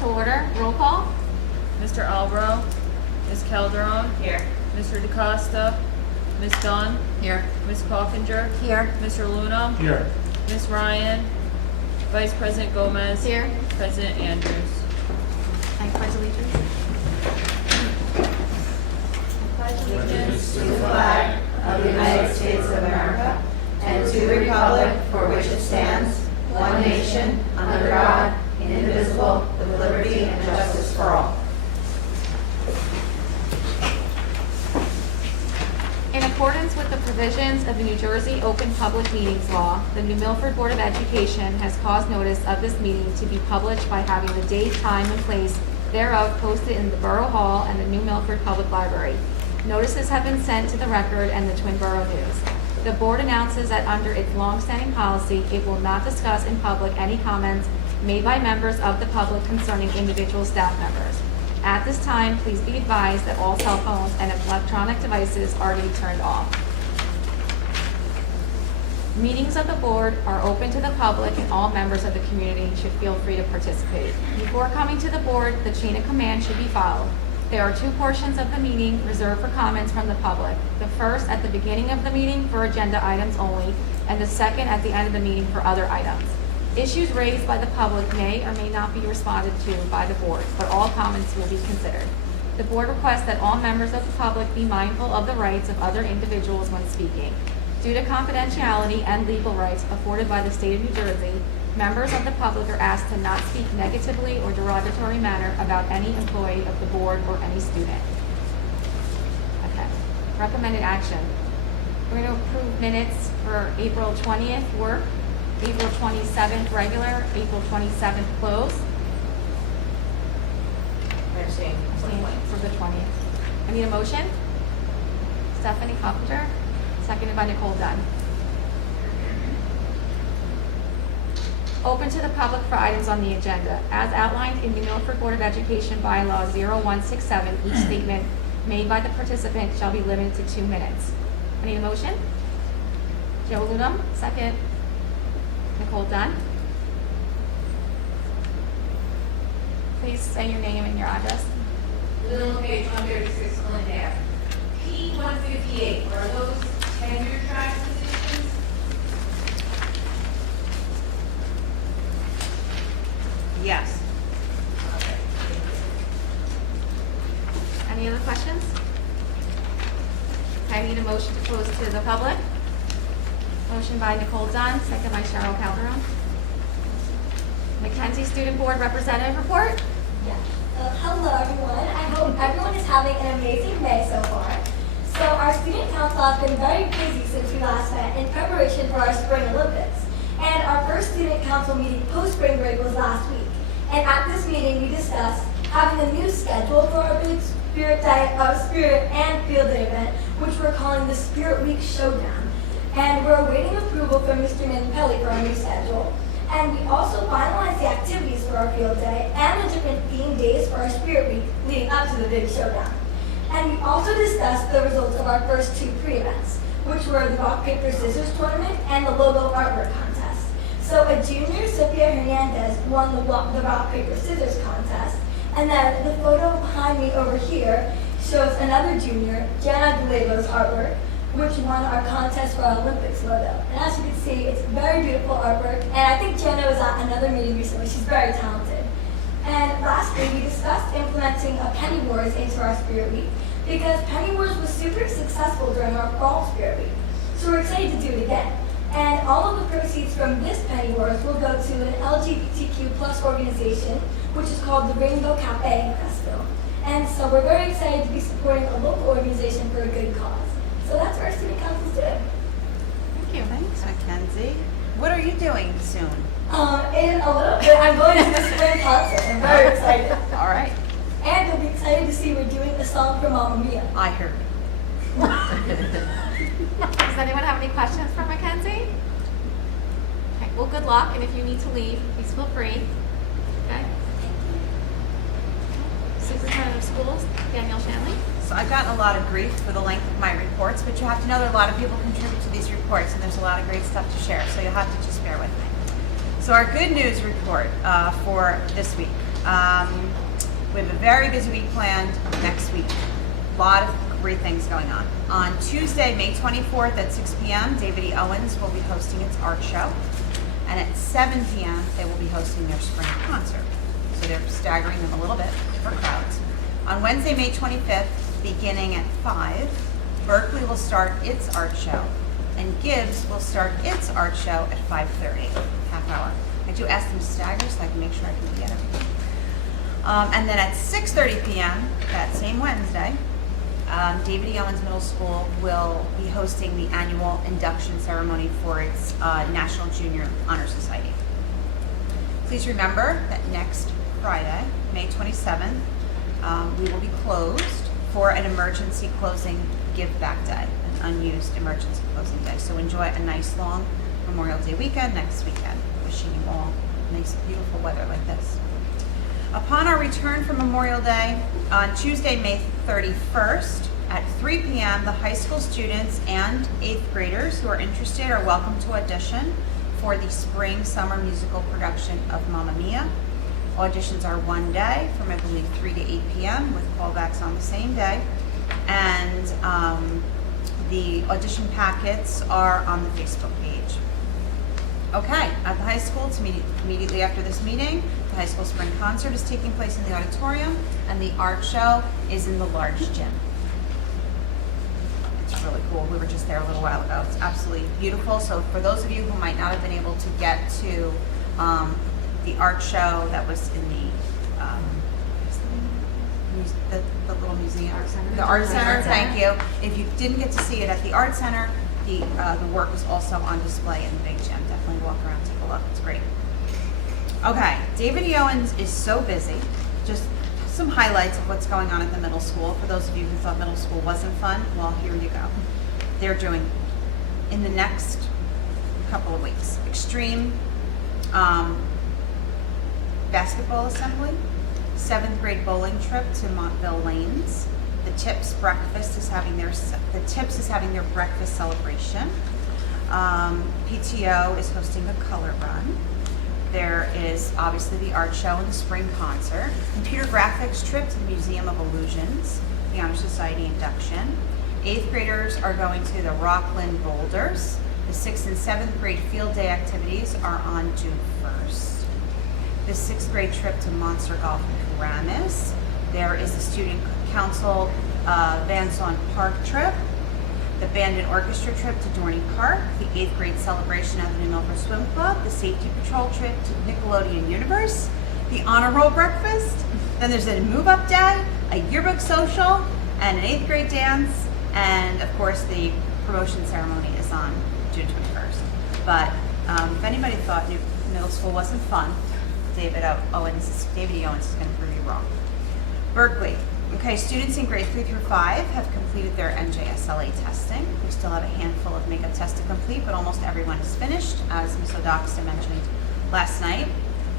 to order. Roll call. Mr. Albro, Ms. Calderon. Here. Mr. DeCosta, Ms. Dunn. Here. Ms. Coffinger. Here. Mr. Luna. Here. Ms. Ryan. Vice President Gomez. Here. President Andrews. I pledge allegiance. Allegiance to the flag of the United States of America and to the republic for which it stands, one nation, under God, indivisible, with liberty and justice for all. In accordance with the provisions of the New Jersey Open Public Meetings Law, the New Milford Board of Education has caused notice of this meeting to be published by having the date, time, and place thereof posted in the Borough Hall and the New Milford Public Library. Notices have been sent to the Record and the Twin Borough News. The board announces that under its longstanding policy, it will not discuss in public any comments made by members of the public concerning individual staff members. At this time, please be advised that all cell phones and electronic devices are to be turned off. Meetings of the board are open to the public and all members of the community should feel free to participate. Before coming to the board, the chain of command should be followed. There are two portions of the meeting reserved for comments from the public. The first at the beginning of the meeting for agenda items only, and the second at the end of the meeting for other items. Issues raised by the public may or may not be responded to by the board, but all comments will be considered. The board requests that all members of the public be mindful of the rights of other individuals when speaking. Due to confidentiality and legal rights afforded by the state of New Jersey, members of the public are asked to not speak negatively or derogatory manner about any employee of the board or any student. Okay. Recommended action. We're going to approve minutes for April 20th work, April 27th regular, April 27th close. Abstain. For the 20th. I need a motion. Stephanie Coffinger, seconded by Nicole Dunn. Open to the public for items on the agenda. As outlined in the Milford Board of Education Bylaw 0167, each statement made by the participant shall be limited to 2 minutes. I need a motion. Joe Ludum, second. Nicole Dunn. Please say your name and your address. Little page 136 Clinton Ave. P158, are those tenure track positions? Yes. Any other questions? I need a motion to close to the public. Motion by Nicole Dunn, second by Cheryl Calderon. Mackenzie Student Board Representative report. Yeah. Hello everyone. I hope everyone is having an amazing May so far. So our student council has been very busy since we last met in preparation for our Spring Olympics. And our first student council meeting post-spring break was last week. And at this meeting we discussed having a new schedule for our big Spirit and Field Day event, which we're calling the Spirit Week Showdown. And we're awaiting approval from Mr. Minpelli for our new schedule. And we also finalized the activities for our field day and the different theme days for our Spirit Week leading up to the big showdown. And we also discussed the results of our first two pre-events, which were the rock, paper, scissors tournament and the logo artwork contest. So a junior, Sophia Hernandez, won the rock, paper, scissors contest. And then the photo behind me over here shows another junior, Jana Galevo's artwork, which won our contest for our Olympics logo. And as you can see, it's very beautiful artwork. And I think Jenna was at another meeting recently. She's very talented. And lastly, we discussed implementing a Penny Wars into our Spirit Week because Penny Wars was super successful during our fall Spirit Week. So we're excited to do it again. And all of the proceeds from this Penny Wars will go to an LGBTQ plus organization, which is called the Rainbow Cafe in Crestville. And so we're very excited to be supporting a local organization for a good cause. So that's what our student council's doing. Thank you. Thanks, Mackenzie. What are you doing soon? In a little bit, I'm going to the spring concert. I'm very excited. All right. And you'll be excited to see we're doing a song from Mamma Mia. I heard. Does anyone have any questions for Mackenzie? Okay, well, good luck, and if you need to leave, please feel free. Okay? Superintendent of Schools, Danielle Shanley. So I've gotten a lot of grief for the length of my reports, but you have to know that a lot of people contribute to these reports, and there's a lot of great stuff to share, so you'll have to just bear with me. So our good news report for this week. We have a very busy week planned next week. A lot of great things going on. On Tuesday, May 24th at 6 p.m., David E. Owens will be hosting its art show. And at 7 p.m., they will be hosting their spring concert. So they're staggering them a little bit for crowds. On Wednesday, May 25th, beginning at 5, Berkeley will start its art show. And Gibbs will start its art show at 5:30, half hour. I do ask them to stagger so I can make sure I can get everything. And then at 6:30 p.m., that same Wednesday, David E. Owens Middle School will be hosting the annual induction ceremony for its National Junior Honor Society. Please remember that next Friday, May 27th, we will be closed for an emergency closing give back day, an unused emergency closing day. So enjoy a nice long Memorial Day weekend next weekend. Wishing you all nice, beautiful weather like this. Upon our return from Memorial Day, on Tuesday, May 31st, at 3 p.m., the high school students and 8th graders who are interested are welcome to audition for the spring-summer musical production of Mamma Mia. Auditions are one day from, I believe, 3 to 8 p.m. with callbacks on the same day. And the audition packets are on the Facebook page. Okay, at the high school, immediately after this meeting, the high school spring concert is taking place in the auditorium, and the art show is in the large gym. It's really cool. We were just there a little while ago. It's absolutely beautiful. So for those of you who might not have been able to get to the art show that was in the little museum, the art center. Thank you. If you didn't get to see it at the art center, the work is also on display in the big gym. Definitely walk around, take a look. It's great. Okay, David E. Owens is so busy. Just some highlights of what's going on at the middle school. For those of you who thought middle school wasn't fun, well, here you go. They're doing, in the next couple of weeks, extreme basketball assembly, 7th grade bowling trip to Montville Lanes. The Tips is having their breakfast celebration. PTO is hosting a color run. There is obviously the art show and the spring concert. Computer graphics trip to the Museum of Illusions, the Honor Society induction. 8th graders are going to the Rockland Boulders. The 6th and 7th grade field day activities are on June 1st. The 6th grade trip to Monster Golf in Paramus. There is the Student Council Van Saun Park trip. The band and orchestra trip to Dorney Park. The 8th grade celebration at the New Milford Swim Club. The safety patrol trip to Nickelodeon Universe. The honor roll breakfast. Then there's a move-up day, a yearbook social, and an 8th grade dance. And of course, the promotion ceremony is on June 21st. But if anybody thought middle school wasn't fun, David E. Owens is going to prove you wrong. Berkeley. Okay, students in grade 3 through 5 have completed their NJSLA testing. We still have a handful of makeup tests to complete, but almost everyone is finished, as Ms. O'Doxton mentioned last night.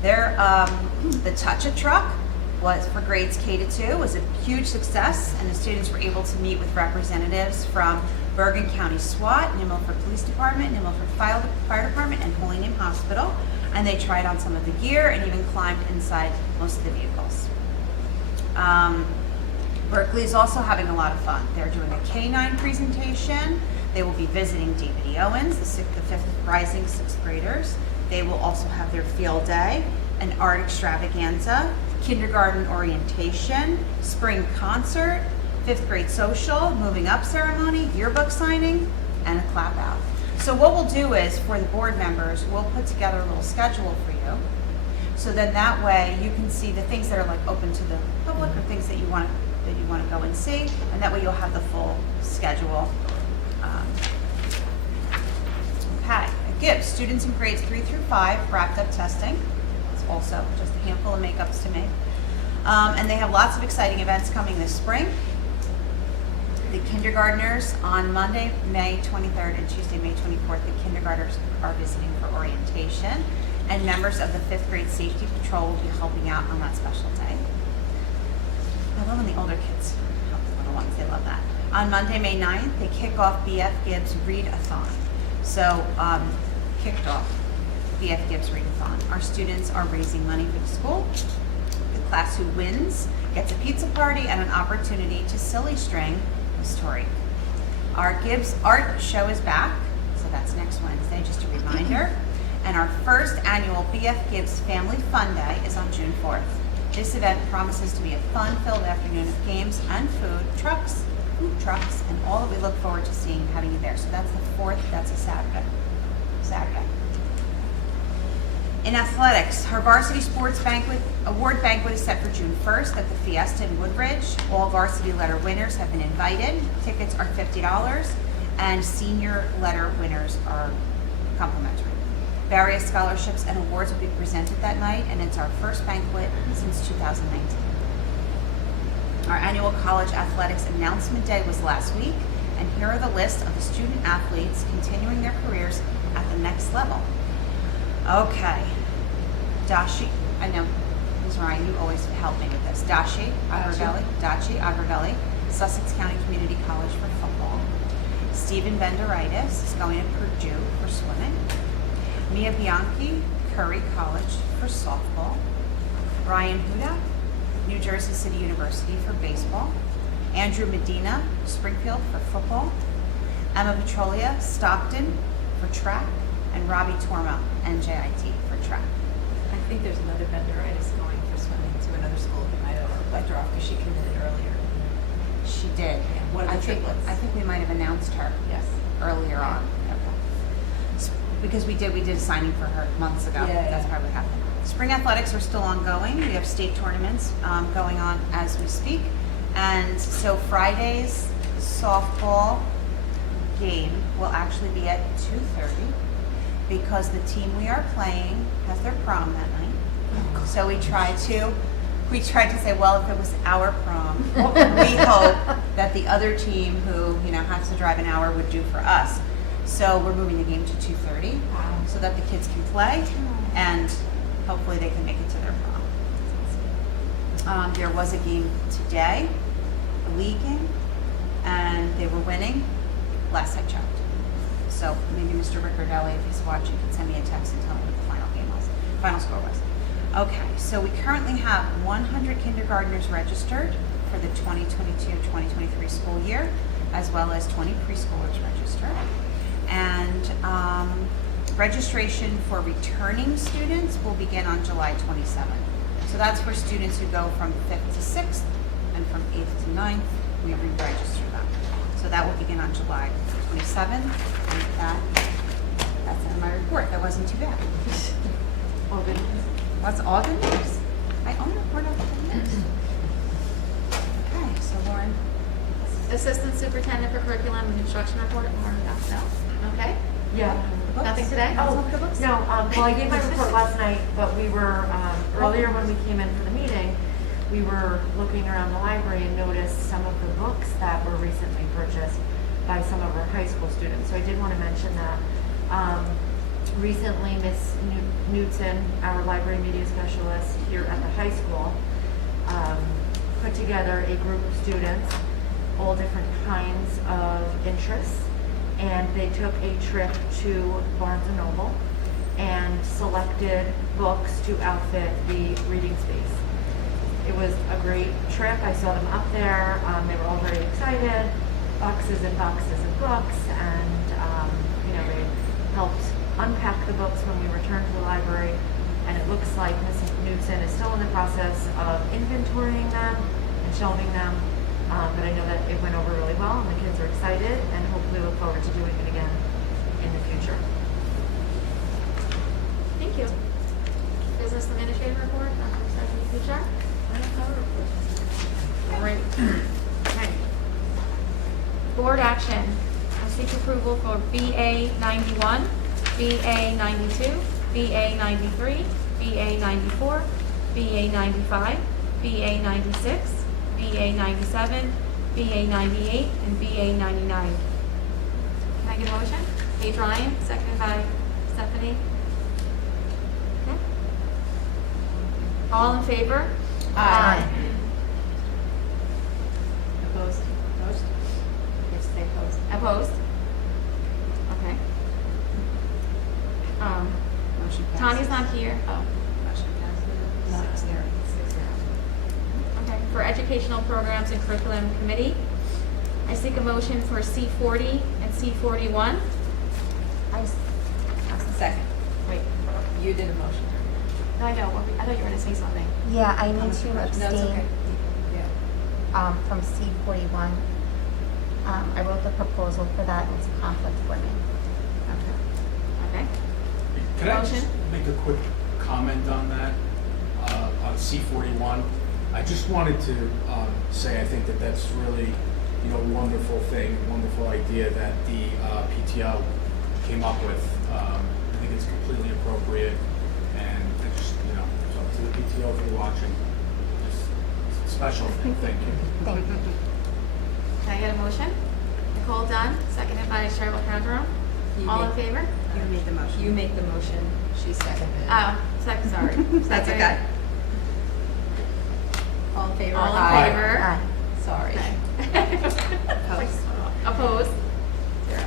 The Touch-A truck was for grades K to 2 was a huge success, and the students were able to meet with representatives from Bergen County SWAT, New Milford Police Department, New Milford Fire Department, and Holy Name Hospital, and they tried on some of the gear and even climbed inside most of the vehicles. Berkeley is also having a lot of fun. They're doing a K-9 presentation. They will be visiting David E. Owens, the 5th Rising 6th graders. They will also have their field day, an art extravaganza, kindergarten orientation, spring concert, 5th grade social, moving up ceremony, yearbook signing, and a clap out. So what we'll do is, for the board members, we'll put together a little schedule for you. So then that way you can see the things that are like open to the public or things that you want to go and see, and that way you'll have the full schedule. Okay, Gibbs, students in grades 3 through 5 wrapped up testing. It's also just a handful of makeups to make. And they have lots of exciting events coming this spring. The kindergartners on Monday, May 23rd and Tuesday, May 24th, the kindergartners are visiting for orientation, and members of the 5th grade safety patrol will be helping out on that special day. I love when the older kids help the little ones, they love that. On Monday, May 9th, they kick off BF Gibbs Read-a-thon. So, kicked off BF Gibbs Read-a-thon. Our students are raising money for the school. The class who wins gets a pizza party and an opportunity to silly string a story. Our Gibbs art show is back, so that's next Wednesday, just a reminder. And our first annual BF Gibbs Family Fun Day is on June 4th. This event promises to be a fun-filled afternoon of games and food trucks, and all that we look forward to seeing and having you there. So that's the 4th, that's a Saturday. In athletics, our varsity sports award banquet is set for June 1st at the Fiesta in Woodbridge. All varsity letter winners have been invited. Tickets are $50, and senior letter winners are complimentary. Various scholarships and awards will be presented that night, and it's our first banquet since 2019. Our annual college athletics announcement day was last week, and here are the list of the student athletes continuing their careers at the next level. Okay, Dashi, I know, Ms. Ryan, you always help me with this. Dachi Agrivelli, Sussex County Community College for football. Stephen Benderitis is going to Purdue for swimming. Mia Bianchi, Curry College for softball. Ryan Huda, New Jersey City University for baseball. Andrew Medina, Springfield for football. Emma Petrolia, Stockton for track. And Robbie Torma, NJIT for track. I think there's another Benderitis going for swimming to another school that might have left her off because she committed earlier. She did. Yeah, one of the triplets. I think we might have announced her Yes. earlier on. Okay. Because we did a signing for her months ago. Yeah, That's yeah. probably what happened. Spring athletics are still ongoing. We have state tournaments going on as we speak. And so Friday's softball game will actually be at 2:30 because the team we are playing has their prom that night. So we tried to say, well, if it was our prom, we hope that the other team who, has to drive an hour would do for us. So we're moving the game to 2:30 so that the kids can play and hopefully they can make it to their prom. There was a game today, a league game, and they were winning last I checked. So maybe Mr. Riccardelli, if he's watching, can send me a text and tell me what the final score was. Okay, so we currently have 100 kindergartners registered for the 2022-2023 school year, as well as 20 preschoolers registered. And registration for returning students will begin on July 27th. So that's for students who go from 5th to 6th and from 8th to 9th, we re-register them. So that will begin on July 27th, and that's in my report. That wasn't too bad. All good. What's all good news? I only report on good news. Okay, so Lauren. Assistant Superintendent for Curriculum and Instruction report, Lauren Gassell. Okay? Yeah. Nothing today? Oh, no, well, I gave my report last night, but we were, earlier when we came in for the meeting, we were looking around the library and noticed some of the books that were recently purchased by some of our high school students. So I did want to mention that. Recently, Miss Knudsen, our library media specialist here at the high school, put together a group of students, all different kinds of interests, and they took a trip to Barnes & Noble and selected books to outfit the reading space. It was a great trip. I saw them up there. They were all very excited, boxes and boxes of books, and they helped unpack the books when we returned to the library. And it looks like Mrs. Knudsen is still in the process of inventorying them and shelving them. But I know that it went over really well, and the kids are excited, and hopefully look forward to doing it again in the future. Thank you. Business Administrative report, Dr. Stephanie Kuchar. I don't have a report. All right. Okay. Board action. I seek approval for BA 91, BA 92, BA 93, BA 94, BA 95, BA 96, BA 97, BA 98, and BA 99. Can I get a motion? Paige Ryan, seconded by Stephanie. Okay. All in favor? Aye. Opposed? Opposed? Yes, they opposed. Opposed? Okay. Motion passes. Tanya's not here. Oh. Motion passes. 6-0. for Educational Programs and Curriculum Committee. I seek a motion for C40 and C41. Second. Wait, You did a motion. I know, I thought you were gonna say something. Yeah, I need to No, it's okay. abstain Yeah. from C41. I wrote the proposal for that, and it's a conflict for me. Okay. Could I just Motion? make a quick comment on that, on C41? I just wanted to say I think that that's really, you know, a wonderful thing, wonderful idea that the PTO came up with. I think it's completely appropriate, and I just, you know, so to the PTO if you're watching, just special, thank you. Thank you. Can I get a motion? Nicole Dunn, seconded by Cheryl Calderon. All in favor? You made the motion. You make the motion, she seconded. Oh, second, sorry. That's Second. okay. All in favor? All in Aye. favor? Aye. Sorry. Okay. Opposed? Opposed? 0.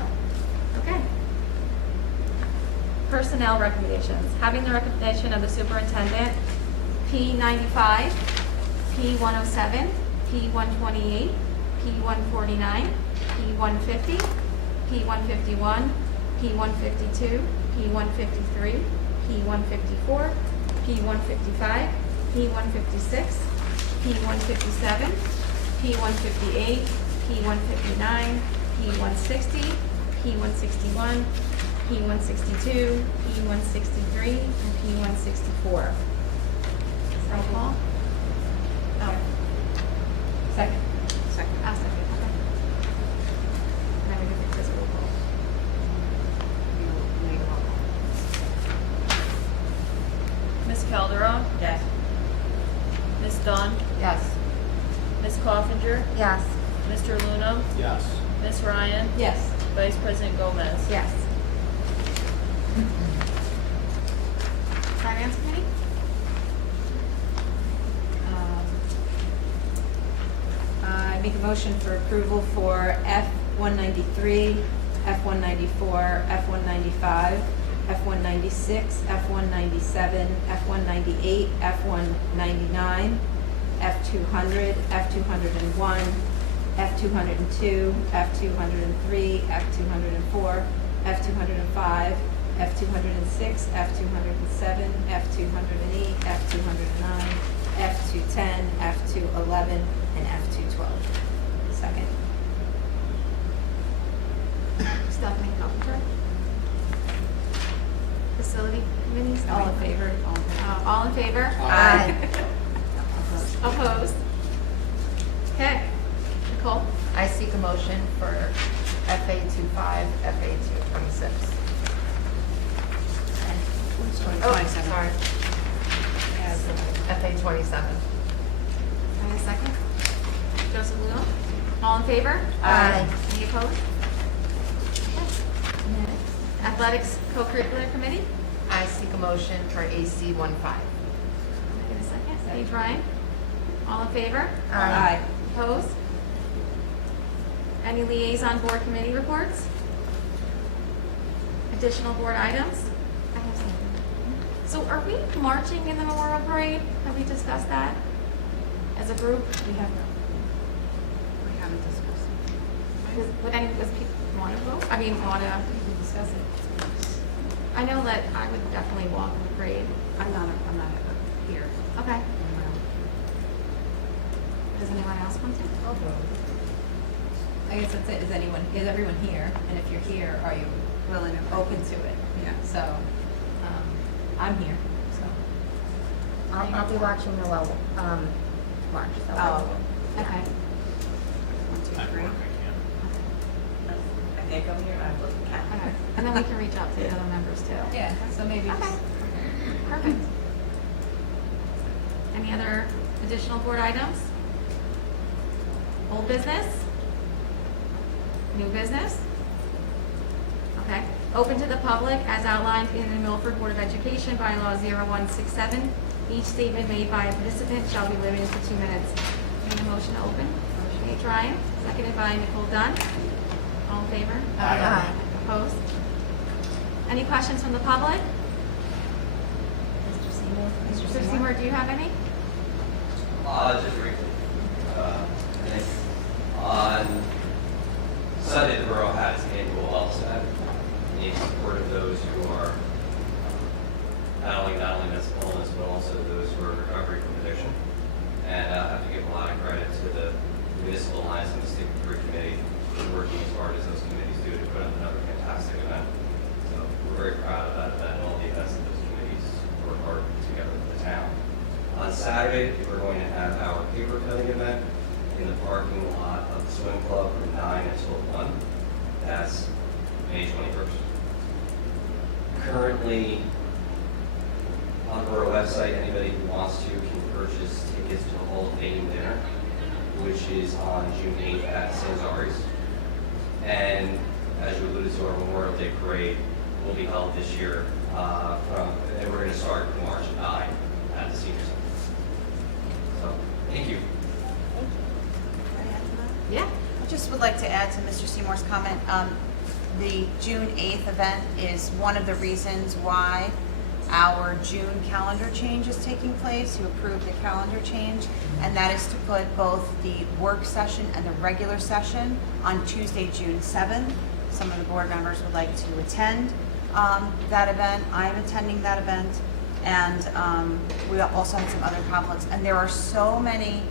Okay. Personnel recommendations. Having the recommendation of the superintendent, P95, P107, P128, P149, P150, P151, P152, P153, P154, P155, P156, P157, P158, P159, P160, P161, P162, P163, and P164. Roll call? Oh. Second. Second. I'll second, okay. Now we do the physical roll. Ms. Calderon, Yes. Ms. Dunn, Yes. Ms. Coffinger, Yes. Mr. Luna, Yes. Ms. Ryan, Yes. Vice President Gomez. Yes. Finance Committee? I make a motion for approval for F-193, F-194, F-195, F-196, F-197, F-198, F-199, F-200, F-201, F-202, F-203, F-204, F-205, F-206, F-207, F-208, F-209, F-210, F-211, and F-212. Second. Stephanie Coffinger. Facility Committee? All in favor? All in favor? Aye. Opposed? Okay. Nicole? I seek a motion for FA25, FA26. Oh, sorry. FA27. Can I have a second? Joseph Luna? All in favor? Aye. Any opposed? Okay. Athletics Co-Curricular Committee? I seek a motion for AC15. Can I get a second? Paige Ryan? All in favor? Aye. Opposed? Any liaison board committee reports? Additional board items? I have something. So are we marching in the Memorial Parade? Have we discussed that as a group? We haven't discussed it. Would any, does people want to vote? I mean, want to discuss it? I know that I would definitely walk in the parade. I'm not here. Okay. Does anyone else want to? I'll vote. I guess that's it. Is everyone here? And if you're here, are you willing and open to it? Yeah. So, I'm here, so. I'll be watching the march. So I Oh. will. Okay. 1, 2, At 3. work, I can't go here, I look at. Okay. And then we can reach out to the other members too. Yeah, so maybe Okay. just. Perfect. Any other additional board items? Old business? New business? Okay. Open to the public as outlined in the Milford Board of Education bylaw 0167. Each statement made by a participant shall be limited to 2 minutes. Need a motion to open? Paige Ryan, seconded by Nicole Dunn. All in favor? Aye. Opposed? Any questions from the public? Mr. Seymour? Mr. Seymour, do you have any? Just briefly. 3 committee for working as hard as those committees do to put on another fantastic event. So we're very proud of that event and all the events that those committees work hard together with the town. On Saturday, we're going to have our paper cutting event in the parking lot of the swim club from 9 until 1. That's May 21st. Currently, on our website, anybody who wants to can purchase tickets to the Hall of Fame dinner, which is on June 8th at Sanzari's. And as you alluded to, our Memorial Day parade will be held this year and we're going to start March 9 at the Senior Center. So, thank you. Yeah. I just would like to add to Mr. Seymour's comment. The June 8th event is one of the reasons why our June calendar change is taking place. You approved the calendar change, and that is to put both the work session and the regular session on Tuesday, June 7th. Some of the board members would like to attend that event. I am attending that event, and we also have some other conflicts. And there are so many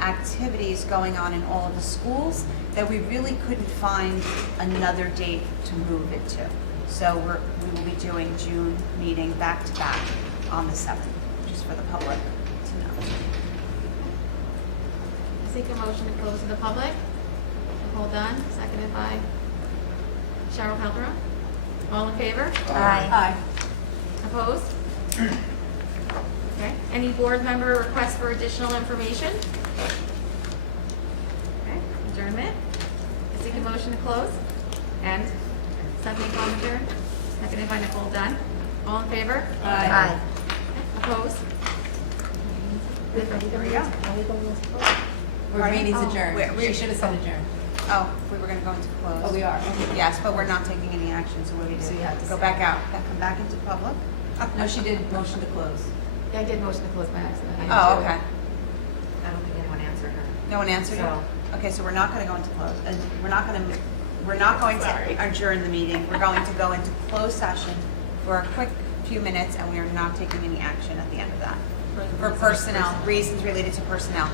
activities going on in all of the schools that we really couldn't find another date to move it to. So we will be doing June meeting back to back on the 7th, just for the public to know. Seek a motion to close to the public. Nicole Dunn, seconded by Cheryl Calderon. All in favor? Aye. Opposed? Okay. Any board member requests for additional information? Okay. Adjournment. Seek a motion to close. And Stephanie Cloninger, seconded by Nicole Dunn. All in favor? Aye. Opposed? There we go. Our meeting's adjourned. We She should have said adjourned. Oh, we were going to go into close. Oh, we are? Yes, but we're not taking any action, so what do we do? So you have to Go say. back out. Come back into public? No, she did motion to close. Yeah, I did motion to close by accident. Oh, okay. I don't think anyone answered her. No one answered you? So- Okay, so we're not going to go into close, and we're not going to adjourn the meeting. We're going to go into closed session for a quick few minutes, and we are not taking any action at the end of that. For personnel, reasons related to personnel.